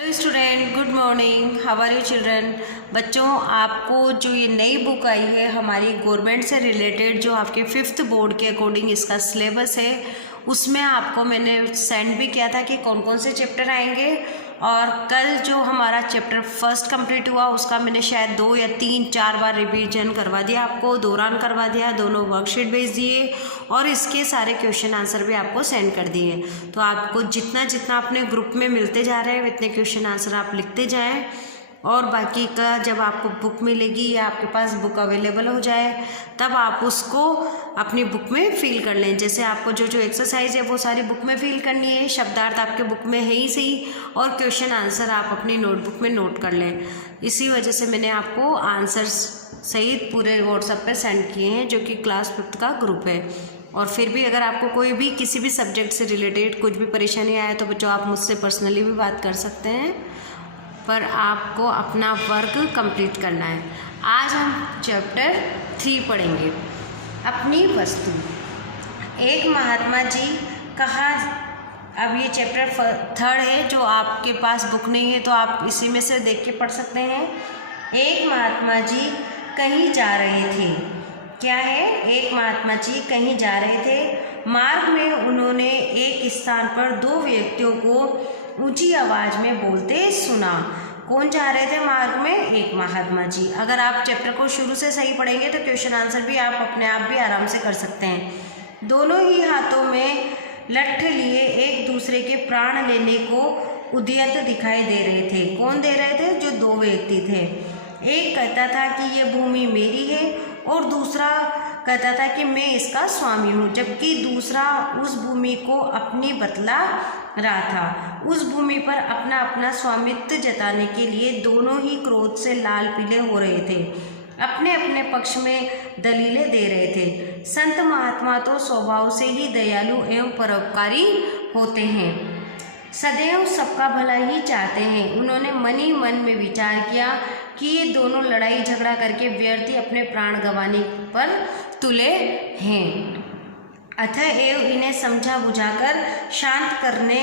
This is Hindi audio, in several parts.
Hello student, good morning. How are you children. बच्चों, आपको जो ये नई बुक आई है हमारी गवर्नमेंट से रिलेटेड, जो आपके 5th बोर्ड के अकॉर्डिंग इसका सिलेबस है, उसमें आपको मैंने सेंड भी किया था कि कौन कौन से चैप्टर आएंगे। और कल जो हमारा चैप्टर फर्स्ट कंप्लीट हुआ उसका मैंने शायद 2 या 3-4 बार रिवीजन करवा दिया, आपको दौरान करवा दिया, दोनों वर्कशीट भेज दिए और इसके सारे क्वेश्चन आंसर भी आपको सेंड कर दिए। तो आपको जितना जितना अपने ग्रुप में मिलते जा रहे हैं उतने क्वेश्चन आंसर आप लिखते जाएं। और बाकी का जब आपको बुक मिलेगी या आपके पास बुक अवेलेबल हो जाए तब आप उसको अपनी बुक में फिल कर लें। जैसे आपको जो जो एक्सरसाइज है वो सारी बुक में फिल करनी है, शब्दार्थ आपके बुक में है ही सही, और क्वेश्चन आंसर आप अपनी नोटबुक में नोट कर लें। इसी वजह से मैंने आपको आंसर्स सहित पूरे व्हाट्सएप पे सेंड किए हैं, जो कि क्लास 5th का ग्रुप है। और फिर भी अगर आपको कोई भी किसी भी सब्जेक्ट से रिलेटेड कुछ भी परेशानी आए तो बच्चों आप मुझसे पर्सनली भी बात कर सकते हैं, पर आपको अपना वर्क कंप्लीट करना है। आज हम चैप्टर 3 पढ़ेंगे, अपनी वस्तु। एक महात्मा जी कहा, अब ये चैप्टर 3rd है, जो आपके पास बुक नहीं है तो आप इसी में से देख के पढ़ सकते हैं। एक महात्मा जी कहीं जा रहे थे। क्या है? एक महात्मा जी कहीं जा रहे थे। मार्ग में उन्होंने एक स्थान पर 2 व्यक्तियों को ऊंची आवाज में बोलते सुना। कौन जा रहे थे मार्ग में? एक महात्मा जी। अगर आप चैप्टर को शुरू से सही पढ़ेंगे तो क्वेश्चन आंसर भी आप अपने आप भी आराम से कर सकते हैं। दोनों ही हाथों में लठ लिए एक दूसरे के प्राण लेने को उद्यत दिखाई दे रहे थे। कौन दे रहे थे? जो 2 व्यक्ति थे। एक कहता था कि ये भूमि मेरी है और दूसरा कहता था कि मैं इसका स्वामी हूँ, जबकि दूसरा उस भूमि को अपनी बतला रहा था। उस भूमि पर अपना अपना स्वामित्व जताने के लिए दोनों ही क्रोध से लाल पीले हो रहे थे, अपने अपने पक्ष में दलीलें दे रहे थे। संत महात्मा तो स्वभाव से ही दयालु एवं परोपकारी होते हैं, सदैव सबका भला ही चाहते हैं। उन्होंने मन ही मन में विचार किया कि ये दोनों लड़ाई झगड़ा करके व्यर्थ ही अपने प्राण गंवाने पर तुले हैं, अतएव इन्हें समझा बुझाकर शांत करने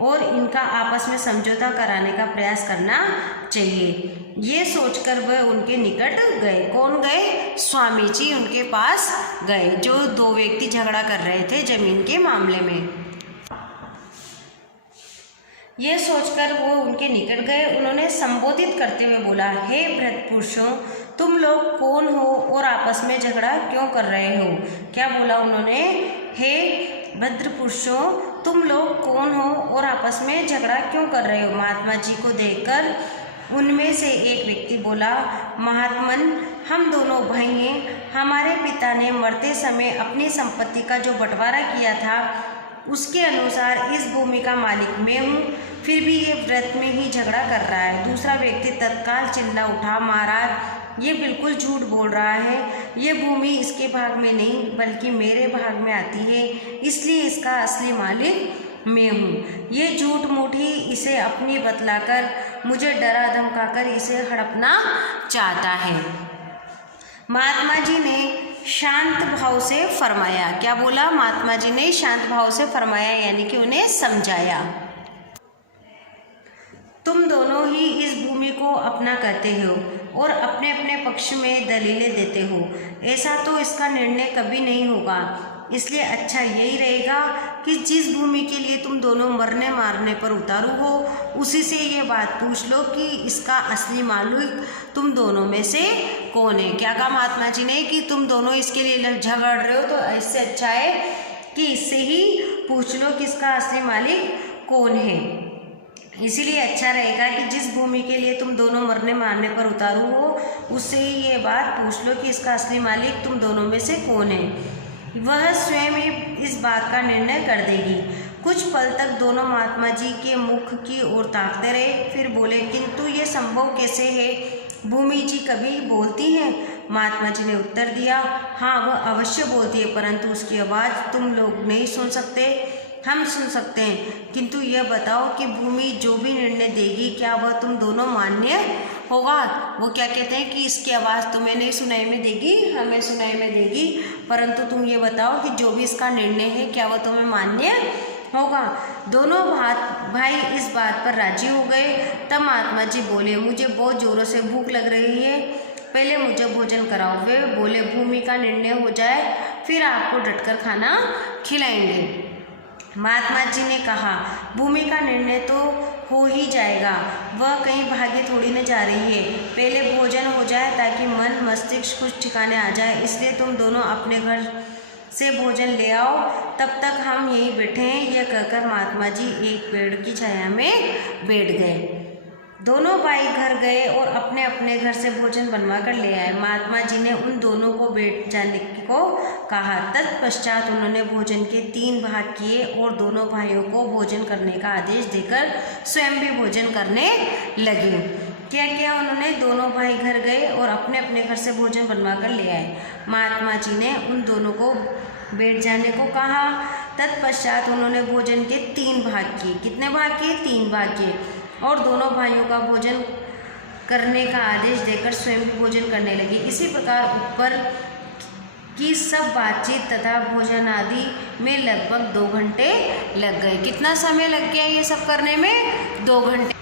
और इनका आपस में समझौता कराने का प्रयास करना चाहिए। ये सोचकर वह उनके निकट गए। कौन गए? स्वामी जी उनके पास गए, जो 2 व्यक्ति झगड़ा कर रहे थे जमीन के मामले में। यह सोचकर वो उनके निकट गए। उन्होंने संबोधित करते हुए बोला, हे वृद्ध पुरुषों, तुम लोग कौन हो और आपस में झगड़ा क्यों कर रहे हो? क्या बोला उन्होंने? हे वृद्ध पुरुषों, तुम लोग कौन हो और आपस में झगड़ा क्यों कर रहे हो? महात्मा जी को देखकर उनमें से एक व्यक्ति बोला, महात्मन, हम दोनों भाई हैं। हमारे पिता ने मरते समय अपनी संपत्ति का जो बंटवारा किया था उसके अनुसार इस भूमि का मालिक मैं हूँ, फिर भी ये व्रत में ही झगड़ा कर रहा है। दूसरा व्यक्ति तत्काल चिल्ला उठा, महाराज, ये बिल्कुल झूठ बोल रहा है। ये भूमि इसके भाग में नहीं बल्कि मेरे भाग में आती है, इसलिए इसका असली मालिक मैं हूँ। ये झूठ मूठ ही इसे अपनी बतलाकर मुझे डरा धमकाकर इसे हड़पना चाहता है। महात्मा जी ने शांत भाव से फरमाया। क्या बोला? महात्मा जी ने शांत भाव से फरमाया, यानी कि उन्हें समझाया, तुम दोनों ही इस भूमि को अपना कहते हो और अपने अपने पक्ष में दलीलें देते हो। ऐसा तो इसका निर्णय कभी नहीं होगा। इसलिए अच्छा यही रहेगा कि जिस भूमि के लिए तुम दोनों मरने मारने पर उतारू हो उसी से ये बात पूछ लो कि इसका असली मालिक तुम दोनों में से कौन है। क्या कहा महात्मा जी ने? कि तुम दोनों इसके लिए झगड़ रहे हो तो इससे अच्छा है कि इससे ही पूछ लो कि इसका असली मालिक कौन है। इसीलिए अच्छा रहेगा कि जिस भूमि के लिए तुम दोनों मरने मारने पर उतारू हो उससे ही ये बात पूछ लो कि इसका असली मालिक तुम दोनों में से कौन है। वह स्वयं ही इस बात का निर्णय कर देगी। कुछ पल तक दोनों महात्मा जी के मुख की ओर ताकते रहे, फिर बोले, किंतु ये संभव कैसे है? भूमि जी कभी बोलती हैं? महात्मा जी ने उत्तर दिया, हाँ, वह अवश्य बोलती है, परंतु उसकी आवाज़ तुम लोग नहीं सुन सकते, हम सुन सकते हैं। किंतु यह बताओ कि भूमि जो भी निर्णय देगी क्या वह तुम दोनों मान्य होगा? वो क्या कहते हैं कि इसकी आवाज़ तुम्हें नहीं सुनाई में देगी, हमें सुनाई में देगी, परंतु तुम ये बताओ कि जो भी इसका निर्णय है क्या वह तुम्हें मान्य होगा। दोनों भाई इस बात पर राजी हो गए। तब महात्मा जी बोले, मुझे बहुत ज़ोरों से भूख लग रही है, पहले मुझे भोजन कराओ। वे बोले, भूमि का निर्णय हो जाए फिर आपको डटकर खाना खिलाएंगे। महात्मा जी ने कहा, भूमि का निर्णय तो हो ही जाएगा, वह कहीं भागे थोड़ी न जा रही है। पहले भोजन हो जाए ताकि मन मस्तिष्क कुछ ठिकाने आ जाए, इसलिए तुम दोनों अपने घर से भोजन ले आओ, तब तक हम यहीं बैठे हैं। यह कहकर महात्मा जी एक पेड़ की छाया में बैठ गए। दोनों भाई घर गए और अपने अपने घर से भोजन बनवा कर ले आए। महात्मा जी ने उन दोनों को बैठ जाने को कहा। तत्पश्चात उन्होंने भोजन के 3 भाग किए और दोनों भाइयों को भोजन करने का आदेश देकर स्वयं भी भोजन करने लगे। क्या किया उन्होंने? दोनों भाई घर गए और अपने अपने घर से भोजन बनवा कर ले आए। महात्मा जी ने उन दोनों को बैठ जाने को कहा। तत्पश्चात उन्होंने भोजन के 3 भाग किए। कितने भाग किए? 3 भाग किए और दोनों भाइयों का भोजन करने का आदेश देकर स्वयं भी भोजन करने लगे। इसी प्रकार ऊपर की सब बातचीत तथा भोजन आदि में लगभग 2 घंटे लग गए। कितना समय लग गया ये सब करने में? 2 घंटे।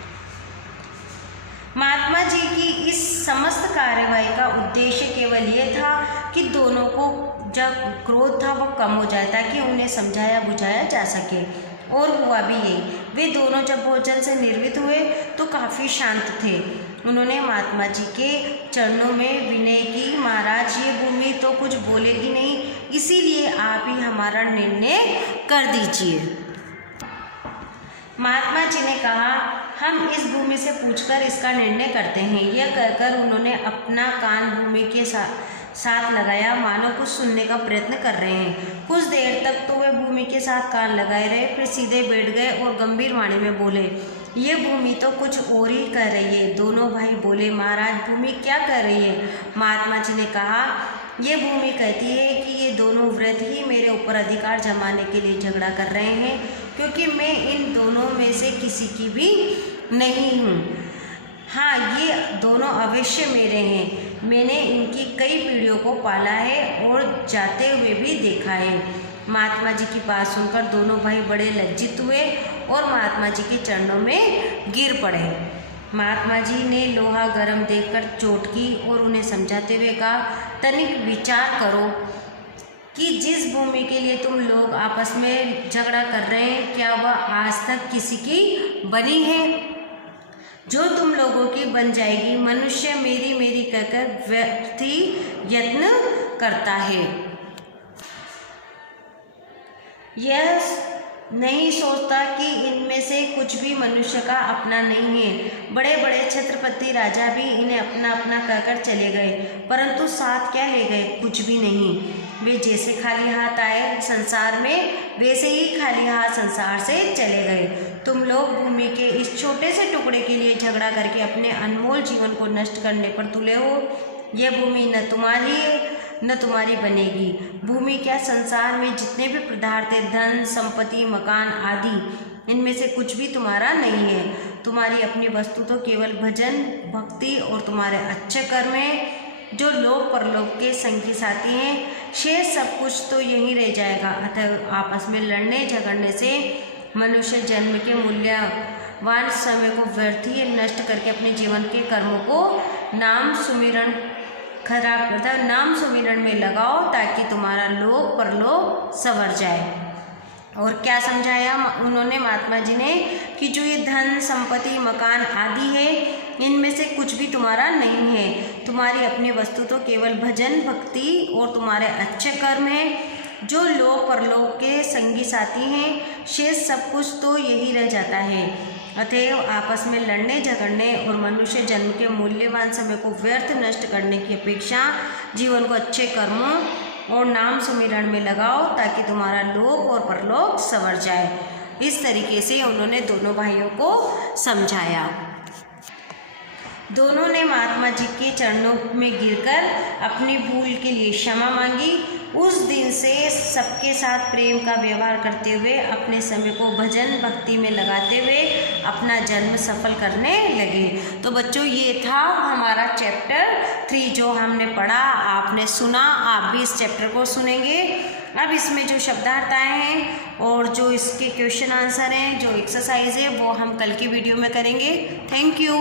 महात्मा जी की इस समस्त कार्यवाही का उद्देश्य केवल ये था कि दोनों को जब क्रोध था वह कम हो जाए, ताकि उन्हें समझाया बुझाया जा सके। और हुआ भी यही। वे दोनों जब भोजन से निर्वृत्त हुए तो काफ़ी शांत थे। उन्होंने महात्मा जी के चरणों में विनय की, महाराज ये भूमि तो कुछ बोलेगी नहीं, इसीलिए आप ही हमारा निर्णय कर दीजिए। महात्मा जी ने कहा, हम इस भूमि से पूछकर इसका निर्णय करते हैं। यह कहकर उन्होंने अपना कान भूमि के साथ लगाया, मानो कुछ सुनने का प्रयत्न कर रहे हैं। कुछ देर तक तो वे भूमि के साथ कान लगाए रहे, फिर सीधे बैठ गए और गंभीर वाणी में बोले, ये भूमि तो कुछ और ही कह रही है। दोनों भाई बोले, महाराज भूमि क्या कह रही है? महात्मा जी ने कहा, ये भूमि कहती है कि ये दोनों वृद्ध ही मेरे ऊपर अधिकार जमाने के लिए झगड़ा कर रहे हैं, क्योंकि मैं इन दोनों में से किसी की भी नहीं हूँ। हाँ, ये दोनों अवश्य मेरे हैं। मैंने इनकी कई पीढ़ियों को पाला है और जाते हुए भी देखा है। महात्मा जी की बात सुनकर दोनों भाई बड़े लज्जित हुए और महात्मा जी के चरणों में गिर पड़े। महात्मा जी ने लोहा गर्म देखकर चोट की और उन्हें समझाते हुए कहा, तनिक विचार करो कि जिस भूमि के लिए तुम लोग आपस में झगड़ा कर रहे हैं, क्या वह आज तक किसी की बनी है? जो तुम लोगों की बन जाएगी। मनुष्य मेरी मेरी कहकर व्यर्थी यत्न करता है। यह नहीं सोचता कि इनमें से कुछ भी मनुष्य का अपना नहीं है। बड़े बड़े छत्रपति राजा भी इन्हें अपना अपना कहकर चले गए, परंतु साथ क्या ले गए? कुछ भी नहीं। वे जैसे खाली हाथ आए संसार में, वैसे ही खाली हाथ संसार से चले गए। तुम लोग भूमि के इस छोटे से टुकड़े के लिए झगड़ा करके अपने अनमोल जीवन को नष्ट करने पर तुले हो। यह भूमि न तुम्हारी है न तुम्हारी बनेगी। भूमि क्या, संसार में जितने भी पदार्थ है, धन संपत्ति मकान आदि, इनमें से कुछ भी तुम्हारा नहीं है। तुम्हारी अपनी वस्तु तो केवल भजन भक्ति और तुम्हारे अच्छे कर्म हैं, जो लोक परलोक के संगी साथी हैं। शेष सब कुछ तो यहीं रह जाएगा। अतः आपस में लड़ने झगड़ने से मनुष्य जन्म के मूल्यवान समय को व्यर्थ ही नष्ट करके अपने जीवन के कर्मों को नाम सुमिरन में लगाओ, ताकि तुम्हारा लोक परलोक संवर जाए। और क्या समझाया उन्होंने महात्मा जी ने कि जो ये धन संपत्ति मकान आदि है, इनमें से कुछ भी तुम्हारा नहीं है। तुम्हारी अपनी वस्तु तो केवल भजन भक्ति और तुम्हारे अच्छे कर्म हैं, जो लोक परलोक के संगी साथी हैं। शेष सब कुछ तो यही रह जाता है। अतएव आपस में लड़ने झगड़ने और मनुष्य जन्म के मूल्यवान समय को व्यर्थ नष्ट करने की अपेक्षा जीवन को अच्छे कर्मों और नाम सुमिरन में लगाओ, ताकि तुम्हारा लोक और परलोक संवर जाए। इस तरीके से उन्होंने दोनों भाइयों को समझाया। दोनों ने महात्मा जी के चरणों में गिरकर अपनी भूल के लिए क्षमा मांगी। उस दिन से सबके साथ प्रेम का व्यवहार करते हुए, अपने समय को भजन भक्ति में लगाते हुए अपना जन्म सफल करने लगे। तो बच्चों, ये था हमारा चैप्टर 3 जो हमने पढ़ा, आपने सुना। आप भी इस चैप्टर को सुनेंगे। अब इसमें जो शब्दार्थाएँ हैं और जो इसके क्वेश्चन आंसर हैं, जो एक्सरसाइज है, वो हम कल की वीडियो में करेंगे। Thank you.